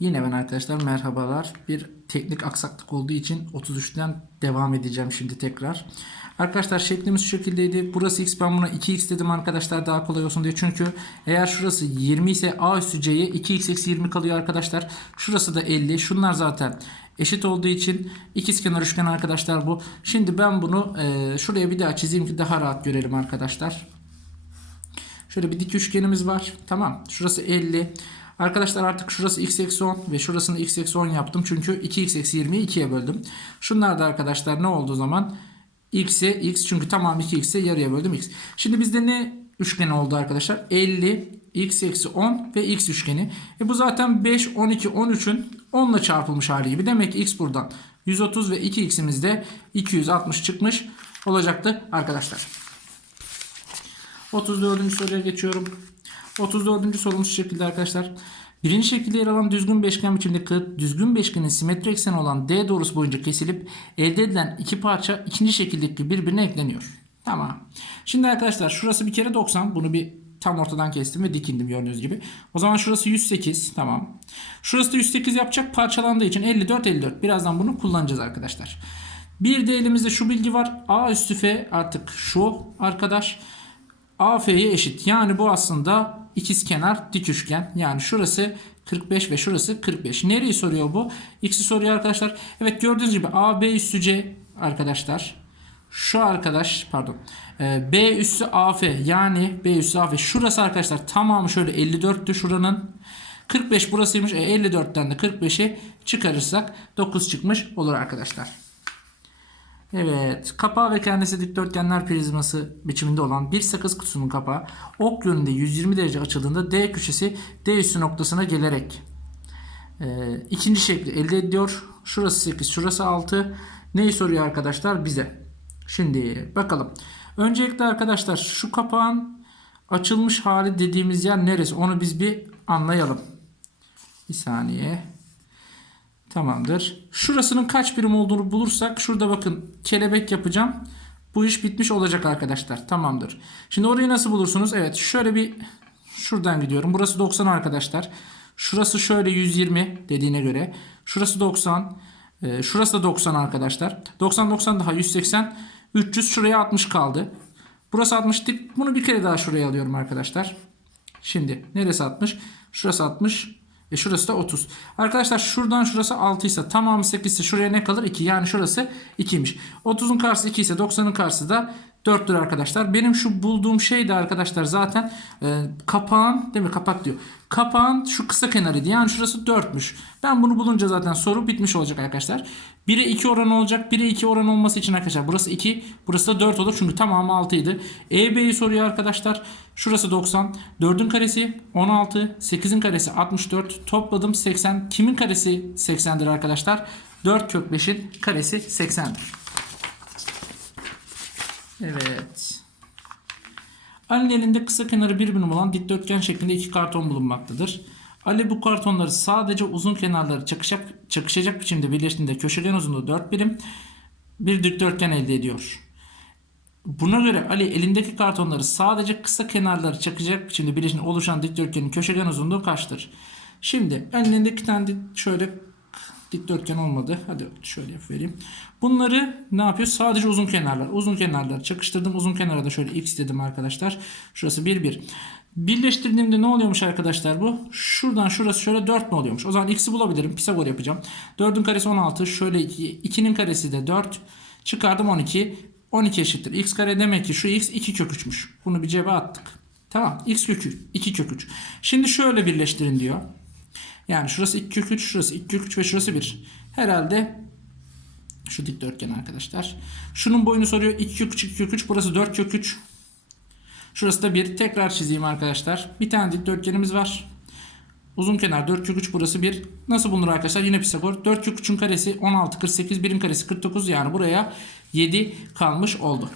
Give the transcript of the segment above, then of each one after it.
Yine ben arkadaşlar merhabalar. Bir teknik aksaklık olduğu için 33'ten devam edeceğim şimdi tekrar. Arkadaşlar şeklimiz şu şekildeydi. Burası x ben buna 2x dedim arkadaşlar daha kolay olsun diye. Çünkü eğer şurası 20 ise a üstü c'ye 2x eksi 20 kalıyor arkadaşlar. Şurası da 50. Şunlar zaten eşit olduğu için ikizkenar üçgen arkadaşlar bu. Şimdi ben bunu e, şuraya bir daha çizeyim ki daha rahat görelim arkadaşlar. Şöyle bir dik üçgenimiz var. Tamam. Şurası 50. Arkadaşlar artık şurası x eksi 10 ve şurasını x eksi 10 yaptım. Çünkü 2x eksi 20'yi 2'ye böldüm. Şunlar da arkadaşlar ne oldu o zaman? x'e x çünkü tamam 2x'e yarıya böldüm x. Şimdi bizde ne üçgeni oldu arkadaşlar? 50 x eksi 10 ve x üçgeni. E bu zaten 5, 12, 13'ün 10 ile çarpılmış hali gibi. Demek ki x buradan 130 ve 2x'imiz de 260 çıkmış olacaktı arkadaşlar. 34. soruya geçiyorum. 34. sorumuz şu şekilde arkadaşlar. Birinci şekilde yer alan düzgün beşgen biçimde kağıt düzgün beşgenin simetri ekseni olan D doğrusu boyunca kesilip elde edilen iki parça ikinci şekildeki birbirine ekleniyor. Tamam. Şimdi arkadaşlar şurası bir kere 90. Bunu bir tam ortadan kestim ve dikindim gördüğünüz gibi. O zaman şurası 108. Tamam. Şurası da 108 yapacak parçalandığı için 54 54. Birazdan bunu kullanacağız arkadaşlar. Bir de elimizde şu bilgi var. A üstü F artık şu arkadaş. AF'ye eşit. Yani bu aslında ikizkenar dik üçgen. Yani şurası 45 ve şurası 45. Nereyi soruyor bu? X'i soruyor arkadaşlar. Evet gördüğünüz gibi AB üstü C arkadaşlar. Şu arkadaş pardon. Ee, B üstü AF yani B üstü AF. Şurası arkadaşlar tamamı şöyle 54'tü şuranın. 45 burasıymış. E, 54'ten de 45'i çıkarırsak 9 çıkmış olur arkadaşlar. Evet, kapağı ve kendisi dikdörtgenler prizması biçiminde olan bir sakız kutusunun kapağı ok yönünde 120 derece açıldığında D köşesi D üssü noktasına gelerek e, ikinci şekli elde ediyor. Şurası 8, şurası 6. Neyi soruyor arkadaşlar? Bize. Şimdi bakalım. Öncelikle arkadaşlar şu kapağın açılmış hali dediğimiz yer neresi? Onu biz bir anlayalım. Bir saniye. Tamamdır. Şurasının kaç birim olduğunu bulursak şurada bakın kelebek yapacağım. Bu iş bitmiş olacak arkadaşlar. Tamamdır. Şimdi orayı nasıl bulursunuz? Evet şöyle bir şuradan gidiyorum. Burası 90 arkadaşlar. Şurası şöyle 120 dediğine göre. Şurası 90. Ee, şurası da 90 arkadaşlar. 90 90 daha 180. 300 şuraya 60 kaldı. Burası 60 dik. Bunu bir kere daha şuraya alıyorum arkadaşlar. Şimdi neresi 60? Şurası 60. E şurası da 30. Arkadaşlar şuradan şurası 6 ise tamamı 8 ise şuraya ne kalır? 2. Yani şurası 2'ymiş. 30'un karşısı 2 ise 90'ın karşısı da 4'tür arkadaşlar. Benim şu bulduğum şey de arkadaşlar zaten e, kapağın değil mi? Kapak diyor. Kapağın şu kısa kenarıydı. Yani şurası 4'müş. Ben bunu bulunca zaten soru bitmiş olacak arkadaşlar. 1'e 2 oran olacak. 1'e 2 oran olması için arkadaşlar burası 2. Burası da 4 olur. Çünkü tamamı 6 idi. EB'yi soruyor arkadaşlar. Şurası 90. 4'ün karesi 16. 8'in karesi 64. Topladım 80. Kimin karesi 80'dir arkadaşlar? 4 kök 5'in karesi 80'dir. Evet. Ali'nin elinde kısa kenarı bir olan dikdörtgen şeklinde iki karton bulunmaktadır. Ali bu kartonları sadece uzun kenarları çakışacak, çakışacak biçimde birleştiğinde köşegen uzunluğu 4 birim bir dikdörtgen elde ediyor. Buna göre Ali elindeki kartonları sadece kısa kenarları çakacak biçimde birleştiğinde oluşan dikdörtgenin köşegen uzunluğu kaçtır? Şimdi elinde iki tane şöyle dikdörtgen olmadı. Hadi şöyle vereyim. Bunları ne yapıyor? Sadece uzun kenarlar. Uzun kenarları çakıştırdım. Uzun kenara da şöyle x dedim arkadaşlar. Şurası 1 1. Birleştirdiğimde ne oluyormuş arkadaşlar bu? Şuradan şurası şöyle 4 mi oluyormuş? O zaman x'i bulabilirim. Pisagor yapacağım. 4'ün karesi 16. Şöyle 2. 2'nin karesi de 4. Çıkardım 12. 12 eşittir. x kare demek ki şu x 2 kök 3'müş. Bunu bir cebe attık. Tamam. x kökü 2 kök 3. Şimdi şöyle birleştirin diyor. Yani şurası 2 kök 3, şurası 2 kök 3 ve şurası 1. Herhalde şu dikdörtgen arkadaşlar. Şunun boyunu soruyor. 2 kök 3, 2 kök 3. Burası 4 kök 3. Şurası da 1. Tekrar çizeyim arkadaşlar. Bir tane dikdörtgenimiz var. Uzun kenar 4 kök 3 burası 1. Nasıl bulunur arkadaşlar? Yine Pisagor. 4 kök 3'ün karesi 16 48 1'in karesi 49 yani buraya 7 kalmış oldu.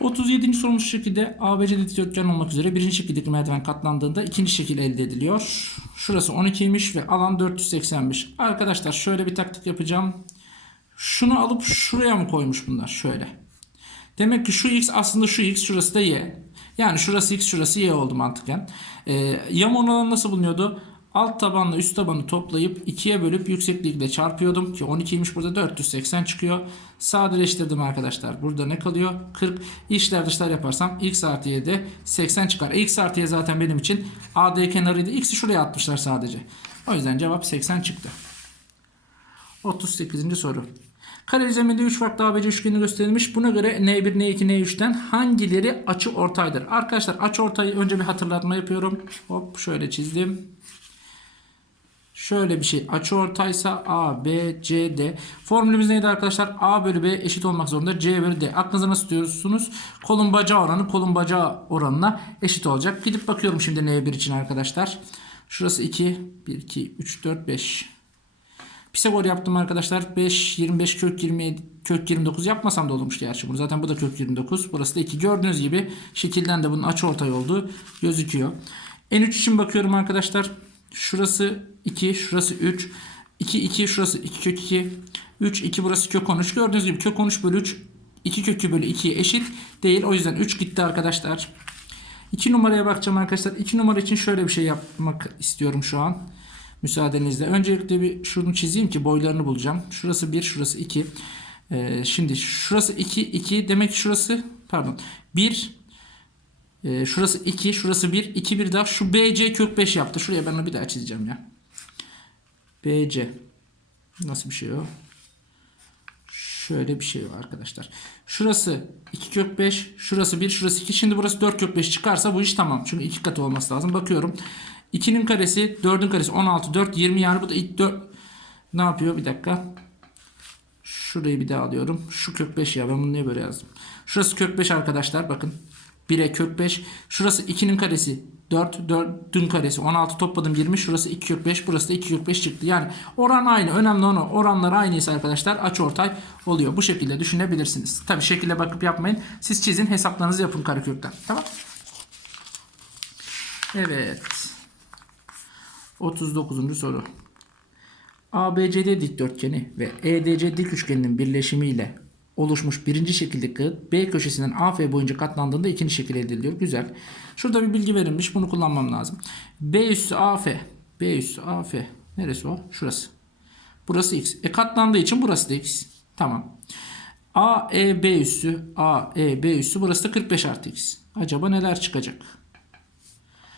37. sorumuz şekilde ABC dikdörtgen olmak üzere birinci şekildeki merdiven katlandığında ikinci şekil elde ediliyor. Şurası 12'ymiş ve alan 480'miş. Arkadaşlar şöyle bir taktik yapacağım. Şunu alıp şuraya mı koymuş bunlar? Şöyle. Demek ki şu x aslında şu x şurası da y. Yani şurası x şurası y oldu mantıken. Ee, yamuğun alanı nasıl bulunuyordu? Alt tabanla üst tabanı toplayıp 2'ye bölüp yükseklikle çarpıyordum ki 12'ymiş burada 480 çıkıyor. Sadeleştirdim arkadaşlar. Burada ne kalıyor? 40. İşler dışlar yaparsam x artı y'de 80 çıkar. E, x artı y zaten benim için AD kenarıydı. X'i şuraya atmışlar sadece. O yüzden cevap 80 çıktı. 38. soru. Kare üzerinde 3 farklı ABC üçgeni gösterilmiş. Buna göre N1, N2, N3'ten hangileri açı ortaydır? Arkadaşlar açı ortayı önce bir hatırlatma yapıyorum. Hop şöyle çizdim. Şöyle bir şey açı ortaysa A, B, C, D. Formülümüz neydi arkadaşlar? A bölü B eşit olmak zorunda. C bölü D. Aklınıza nasıl tutuyorsunuz? Kolun bacağı oranı kolun bacağı oranına eşit olacak. Gidip bakıyorum şimdi N1 için arkadaşlar. Şurası 2. 1, 2, 3, 4, 5. Pisagor yaptım arkadaşlar. 5, 25 kök 27 kök 29 yapmasam da olmuş gerçi bunu. Zaten bu da kök 29. Burası da 2. Gördüğünüz gibi şekilden de bunun açı ortay olduğu gözüküyor. N3 için bakıyorum arkadaşlar. Şurası 2, şurası 3. 2, 2, şurası 2 kök 2. 3, 2 burası kök 13. Gördüğünüz gibi kök 13 bölü 3 2 kök 2 bölü 2'ye eşit değil. O yüzden 3 gitti arkadaşlar. 2 numaraya bakacağım arkadaşlar. 2 numara için şöyle bir şey yapmak istiyorum şu an. Müsaadenizle. Öncelikle bir şunu çizeyim ki boylarını bulacağım. Şurası 1, şurası 2. Ee, şimdi şurası 2, 2 demek ki şurası pardon 1 ee, şurası 2, şurası 1, 2 bir daha şu BC kök 5 yaptı. Şuraya ben onu bir daha çizeceğim ya. BC nasıl bir şey o? Şöyle bir şey var arkadaşlar. Şurası 2 kök 5, şurası 1, şurası 2. Şimdi burası 4 kök 5 çıkarsa bu iş tamam. Çünkü 2 katı olması lazım. Bakıyorum. 2'nin karesi, 4'ün karesi 16, 4, 20 yani bu da ilk 4. Ne yapıyor? Bir dakika. Şurayı bir daha alıyorum. Şu kök 5 ya ben bunu niye böyle yazdım? Şurası kök 5 arkadaşlar bakın. 1'e kök 5. Şurası 2'nin karesi 4. 4'ün karesi 16 topladım 20. Şurası 2 kök 5. Burası da 2 kök 5 çıktı. Yani oran aynı. Önemli olan oranlar aynıysa arkadaşlar açıortay oluyor. Bu şekilde düşünebilirsiniz. Tabi şekilde bakıp yapmayın. Siz çizin hesaplarınızı yapın karekökten. Tamam. Evet. 39. soru. ABCD dikdörtgeni ve EDC dik üçgeninin birleşimiyle oluşmuş birinci şekildeki B köşesinden AF boyunca katlandığında ikinci şekil elde ediliyor. Güzel. Şurada bir bilgi verilmiş. Bunu kullanmam lazım. B üssü AF. B üssü AF. Neresi o? Şurası. Burası X. E katlandığı için burası da X. Tamam. A, E, B üssü. A, E, B üssü. Burası da 45 artı X. Acaba neler çıkacak?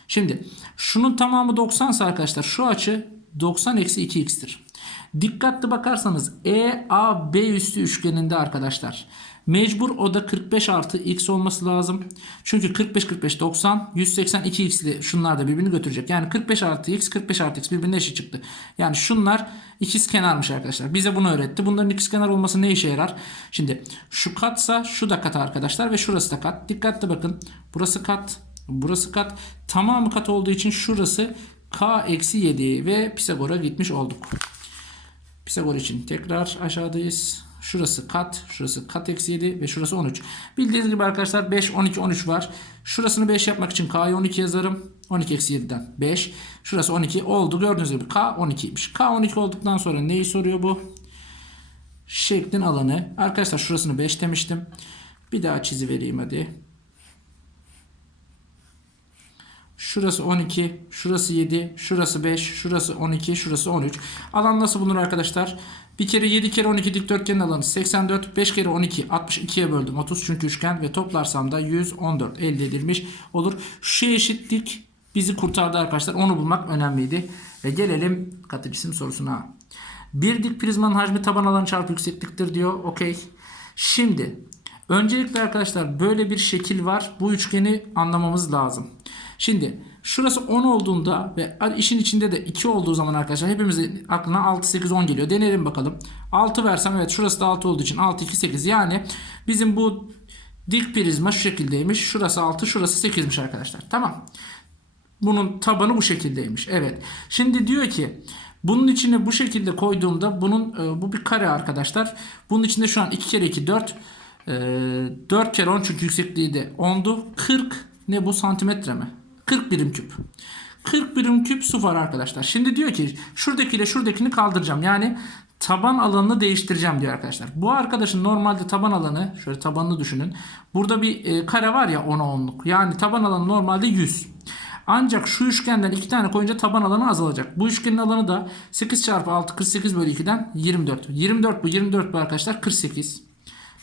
Şimdi şunun tamamı 90 ise arkadaşlar şu açı 90 eksi 2x'tir. Dikkatli bakarsanız E, A, B üstü üçgeninde arkadaşlar. Mecbur o da 45 artı x olması lazım. Çünkü 45 45 90 182 x ile şunlar da birbirini götürecek. Yani 45 artı x 45 artı x birbirine eşit çıktı. Yani şunlar ikiz kenarmış arkadaşlar. Bize bunu öğretti. Bunların ikiz kenar olması ne işe yarar? Şimdi şu katsa şu da kat arkadaşlar ve şurası da kat. Dikkatli bakın. Burası kat. Burası kat. Tamamı kat olduğu için şurası k eksi 7 ve Pisagor'a gitmiş olduk. Pisagor için tekrar aşağıdayız. Şurası kat, şurası kat eksi 7 ve şurası 13. Bildiğiniz gibi arkadaşlar 5, 12, 13 var. Şurasını 5 yapmak için K'yı 12 yazarım. 12 eksi 7'den 5. Şurası 12 oldu. Gördüğünüz gibi K 12'ymiş. K 12 olduktan sonra neyi soruyor bu? Şeklin alanı. Arkadaşlar şurasını 5 demiştim. Bir daha çizi vereyim hadi. Şurası 12, şurası 7, şurası 5, şurası 12, şurası 13. Alan nasıl bulunur arkadaşlar? Bir kere 7 kere 12 dikdörtgenin alanı 84, 5 kere 12 62'ye böldüm 30 çünkü üçgen ve toplarsam da 114 elde edilmiş olur. Şu eşitlik bizi kurtardı arkadaşlar. Onu bulmak önemliydi. Ve gelelim katı cisim sorusuna. Bir dik prizmanın hacmi taban alanı çarpı yüksekliktir diyor. Okey. Şimdi öncelikle arkadaşlar böyle bir şekil var. Bu üçgeni anlamamız lazım. Şimdi şurası 10 olduğunda ve işin içinde de 2 olduğu zaman arkadaşlar hepimizin aklına 6, 8, 10 geliyor. Deneyelim bakalım. 6 versem evet şurası da 6 olduğu için 6, 2, 8. Yani bizim bu dik prizma şu şekildeymiş. Şurası 6, şurası 8'miş arkadaşlar. Tamam. Bunun tabanı bu şekildeymiş. Evet. Şimdi diyor ki bunun içine bu şekilde koyduğumda bunun e, bu bir kare arkadaşlar. Bunun içinde şu an 2 kere 2 4 e, 4 kere 10 çünkü yüksekliği de 10'du. 40 ne bu santimetre mi? 40 birim küp. 40 birim küp su var arkadaşlar. Şimdi diyor ki şuradakiyle şuradakini kaldıracağım. Yani taban alanını değiştireceğim diyor arkadaşlar. Bu arkadaşın normalde taban alanı şöyle tabanını düşünün. Burada bir e, kare var ya 10'a 10'luk. Yani taban alanı normalde 100. Ancak şu üçgenden iki tane koyunca taban alanı azalacak. Bu üçgenin alanı da 8 çarpı 6 48 bölü 2'den 24. 24 bu 24 bu arkadaşlar 48.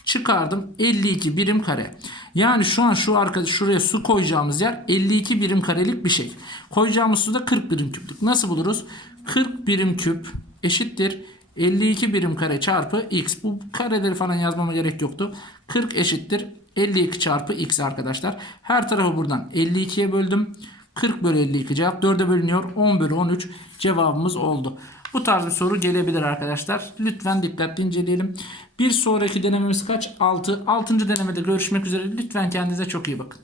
Çıkardım 52 birim kare. Yani şu an şu arka şuraya su koyacağımız yer 52 birim karelik bir şey. Koyacağımız su da 40 birim küplük. Nasıl buluruz? 40 birim küp eşittir 52 birim kare çarpı x. Bu kareleri falan yazmama gerek yoktu. 40 eşittir 52 çarpı x arkadaşlar. Her tarafı buradan 52'ye böldüm. 40 bölü 52 cevap 4'e bölünüyor. 10 bölü 13 cevabımız oldu. Bu tarz bir soru gelebilir arkadaşlar. Lütfen dikkatli inceleyelim. Bir sonraki denememiz kaç? 6. 6. denemede görüşmek üzere. Lütfen kendinize çok iyi bakın.